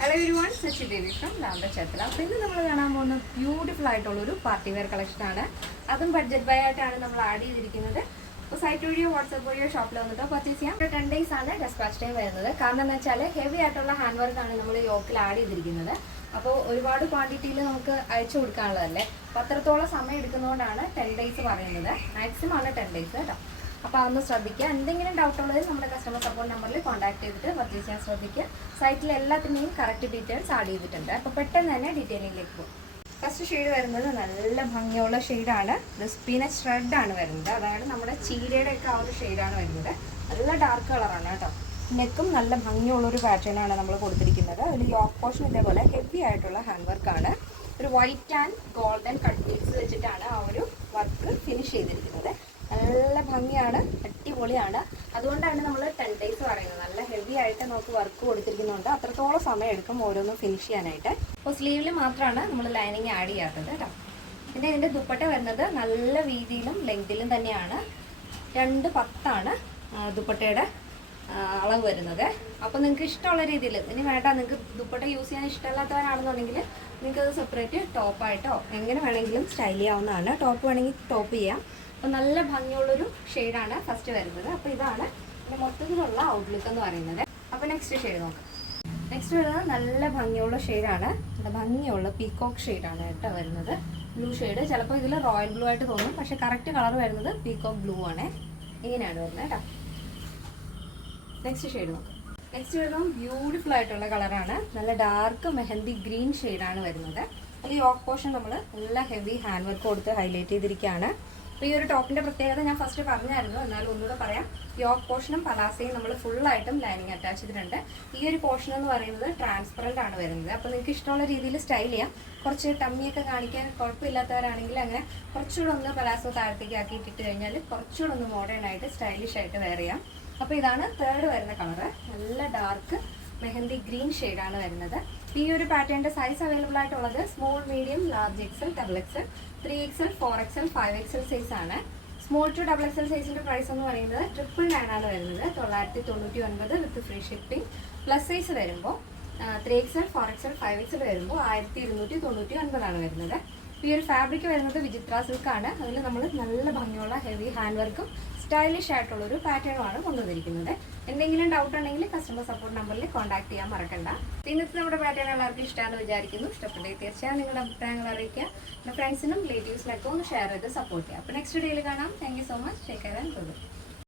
Hello ഒരു വൺ സച്ചി ദേവി from ലാംബക്ഷേത്ര അപ്പോൾ ഇന്ന് നമ്മൾ കാണാൻ പോകുന്ന ബ്യൂട്ടിഫുൾ ആയിട്ടുള്ള ഒരു പാർട്ടി വെയർ കളക്ഷനാണ് അതും ബഡ്ജറ്റ് ബൈ ആയിട്ടാണ് നമ്മൾ ആഡ് ചെയ്തിരിക്കുന്നത്. അപ്പോൾ സൈറ്റ് വഴിയോ വാട്സപ്പ് വഴിയോ ഷോപ്പിൽ വന്നിട്ടോ പർച്ചേസ് ചെയ്യാം. ടെൻ ഡേയ്സ് ആണ് ഡെസ്പാച്ച് ടൈം വരുന്നത്. കാരണം എന്ന് വെച്ചാൽ ഹെവി ആയിട്ടുള്ള ഹാൻഡ് വർക്ക് ആണ് നമ്മൾ യോക്കിൽ ആഡ് ചെയ്തിരിക്കുന്നത്. അപ്പോൾ ഒരുപാട് ക്വാണ്ടിറ്റിയിൽ നമുക്ക് അയച്ചു കൊടുക്കാനുള്ളതല്ലേ? അപ്പോൾ അത്രത്തോളം സമയം എടുക്കുന്നതുകൊണ്ടാണ് ടെൻ ഡേയ്സ് പറയുന്നത്. മാക്സിമം ആണ് ടെൻ ഡേയ്സ് കേട്ടോ. അപ്പോൾ അതൊന്ന് ശ്രദ്ധിക്കുക. എന്തെങ്കിലും ഡൗട്ട് ഉള്ളത് നമ്മുടെ കസ്റ്റമർ സപ്പോർട്ട് നമ്പറിൽ കോൺടാക്ട് ചെയ്തിട്ട് പർച്ചേസ് ചെയ്യാൻ ശ്രദ്ധിക്കുക. സൈറ്റിൽ എല്ലാത്തിന്റെയും കറക്റ്റ് ഡീറ്റെയിൽസ് ആഡ് ചെയ്തിട്ടുണ്ട്. അപ്പോൾ പെട്ടെന്ന് തന്നെ ഡീറ്റെയിലിംഗിലേക്ക് പോകും. ഫസ്റ്റ് ഷെയ്ഡ് വരുന്നത് നല്ല ഭംഗിയുള്ള ഷെയ്ഡാണ് ഇത് സ്പിനച്ച് റെഡ് ആണ് വരുന്നത്. അതായത് നമ്മുടെ ചീരയുടെ ഒക്കെ ആ ഒരു ഷെയ്ഡാണ് വരുന്നത്. നല്ല ഡാർക്ക് കളറാണ് കേട്ടോ. നെക്കും നല്ല ഭംഗിയുള്ള ഒരു പാറ്റേൺ ആണ് നമ്മൾ കൊടുത്തിരിക്കുന്നത്. അതിൽ യോക്ക് പോർഷൻ ഇതേപോലെ ഹെവി ആയിട്ടുള്ള ഹാൻഡ് വർക്കാണ് ഒരു വൈറ്റ് ആൻഡ് ഗോൾഡൻ കട്ട് വെച്ചിട്ടാണ് ആ ഒരു വർക്ക് ഫിനിഷ് ചെയ്തിരിക്കുന്നത്. നല്ല ഭംഗിയാണ് അടിപൊളിയാണ്. അതുകൊണ്ടാണ് നമ്മൾ ടെൻ ഡേയ്സ് പറയുന്നത്. നല്ല ഹെവി ആയിട്ട് നമുക്ക് വർക്ക് കൊടുത്തിരിക്കുന്നുണ്ട് അത്രത്തോളം സമയം എടുക്കും ഓരോന്നും ഫിനിഷ് ചെയ്യാനായിട്ട്. അപ്പോൾ സ്ലീവിൽ മാത്രമാണ് നമ്മൾ ലൈനിങ് ആഡ് ചെയ്യാത്തത് കേട്ടോ പിന്നെ ഇതിന്റെ ദുപ്പട്ട വരുന്നത് നല്ല വീതിയിലും ലെങ്തിലും തന്നെയാണ്. രണ്ട് പത്താണ് ദുപ്പട്ടയുടെ അളവ് വരുന്നത്. അപ്പോൾ നിങ്ങൾക്ക് ഇഷ്ടമുള്ള രീതിയിൽ ഇനി വേണ്ട നിങ്ങൾക്ക് ദുപ്പട്ട യൂസ് ചെയ്യാൻ ഇഷ്ടമല്ലാത്തവരാണെന്നുണ്ടെങ്കിൽ നിങ്ങൾക്ക് അത് സെപ്പറേറ്റ് ടോപ്പായിട്ടോ എങ്ങനെ വേണമെങ്കിലും സ്റ്റൈൽ ചെയ്യാവുന്നതാണ്. ടോപ്പ് വേണമെങ്കിൽ ടോപ്പ് ചെയ്യാം. അപ്പോൾ നല്ല ഭംഗിയുള്ളൊരു ഷെയ്ഡാണ് ഫസ്റ്റ് വരുന്നത്. അപ്പോൾ ഇതാണ് ഇതിന്റെ മൊത്തത്തിലുള്ള ഔട്ട്ലുക്ക് എന്ന് പറയുന്നത്. അപ്പോൾ നെക്സ്റ്റ് ഷെയ്ഡ് നോക്കാം. നെക്സ്റ്റ് വരുന്നത് നല്ല ഭംഗിയുള്ള ഷെയ്ഡാണ് നല്ല ഭംഗിയുള്ള പീകോക്ക് ഷെയ്ഡാണ് കേട്ടോ വരുന്നത്. ബ്ലൂ ഷെയ്ഡ് ചിലപ്പോൾ ഇതിൽ റോയൽ ബ്ലൂ ആയിട്ട് തോന്നും. പക്ഷെ കറക്റ്റ് കളർ വരുന്നത് പീകോക്ക് ബ്ലൂ ആണ്. ഇങ്ങനെയാണ് വരുന്നത് കേട്ടോ. നെക്സ്റ്റ് ഷെയ്ഡ് നോക്കാം. നെക്സ്റ്റ് വരുന്നത് ബ്യൂട്ടിഫുൾ ആയിട്ടുള്ള കളറാണ് നല്ല ഡാർക്ക് മെഹന്തി ഗ്രീൻ ഷെയ്ഡാണ് വരുന്നത്. അത് യോക്ക് പോർഷൻ നമ്മൾ നല്ല ഹെവി ഹാൻഡ് വർക്ക് കൊടുത്ത് ഹൈലൈറ്റ് ചെയ്തിരിക്കുകയാണ്. അപ്പോൾ ഈ ഒരു ടോപ്പിന്റെ പ്രത്യേകത ഞാൻ ഫസ്റ്റ് പറഞ്ഞായിരുന്നു. എന്നാലും ഒന്നുകൂടെ പറയാം. യോക്ക് പോർഷനും പലാസയും നമ്മൾ ഫുള്ളായിട്ടും ലൈനിങ് അറ്റാച്ച് ചെയ്തിട്ടുണ്ട്. ഈ ഒരു പോർഷൻ എന്ന് പറയുന്നത് ട്രാൻസ്പെറന്റ് ആണ് വരുന്നത്. അപ്പോൾ നിങ്ങൾക്ക് ഇഷ്ടമുള്ള രീതിയിൽ സ്റ്റൈൽ ചെയ്യാം. കുറച്ച് ടമ്മിയൊക്കെ കാണിക്കാൻ കുഴപ്പമില്ലാത്തവരാണെങ്കിൽ അങ്ങനെ കുറച്ചുകൂടെ ഒന്ന് പലാസോ താഴത്തേക്ക് ആക്കി ഇട്ടിട്ട് കഴിഞ്ഞാൽ കുറച്ചുകൂടെ ഒന്ന് മോഡേൺ ആയിട്ട് സ്റ്റൈലിഷ് ആയിട്ട് വെയർ ചെയ്യാം. അപ്പോൾ ഇതാണ് തേർഡ് വരുന്ന കളറ് നല്ല ഡാർക്ക് മെഹന്തി ഗ്രീൻ ഷെയ്ഡാണ് വരുന്നത്. ഈ ഒരു പാറ്റേണിന്റെ സൈസ് അവൈലബിൾ ആയിട്ടുള്ളത് small medium large XL double XL three XL four XL five XL size ആണ്. സ്മോൾ ടു ഡബിൾ എക്സൽ സൈസിന്റെ പ്രൈസ് എന്ന് പറയുന്നത് ട്രിപ്പിൾ ആണ് വരുന്നത്. തൊള്ളായിരത്തി തൊണ്ണൂറ്റി ഒൻപത് with free shipping plus size വരുമ്പോൾ three XL four XL five XL വരുമ്പോൾ ആയിരത്തി ഇരുന്നൂറ്റി തൊണ്ണൂറ്റി ഒൻപതാണ് വരുന്നത്. ഈ ഒരു ഫാബ്രിക് വരുന്നത് വിചിത്ര സിൽക്ക് ആണ്. അതിൽ നമ്മൾ നല്ല ഭംഗിയുള്ള ഹെവി ഹാൻഡ് വർക്കും സ്റ്റൈലിഷ് ആയിട്ടുള്ള ഒരു പാറ്റേണുമാണ് കൊണ്ടുവന്നിരിക്കുന്നത്. എന്തെങ്കിലും ഡൗട്ട് ഉണ്ടെങ്കിൽ കസ്റ്റമർ സപ്പോർട്ട് നമ്പറിൽ കോൺടാക്ട് ചെയ്യാൻ മറക്കണ്ട. ഇന്നത്തെ നമ്മുടെ പാറ്റേൺ എല്ലാവർക്കും ഇഷ്ടമാണെന്ന് വിചാരിക്കുന്നു. ഇഷ്ടപ്പെട്ടെങ്കിൽ തീർച്ചയായും നിങ്ങളുടെ അഭിപ്രായങ്ങൾ അറിയിക്കുക. നമ്മുടെ ഫ്രണ്ട്സിനും റിലേറ്റീവ്സിനൊക്കെ ഒന്ന് ഷെയർ ചെയ്ത് സപ്പോർട്ട് ചെയ്യുക. അപ്പോൾ നെക്സ്റ്റ് ഡേയിൽ കാണാം. Thank so much take care and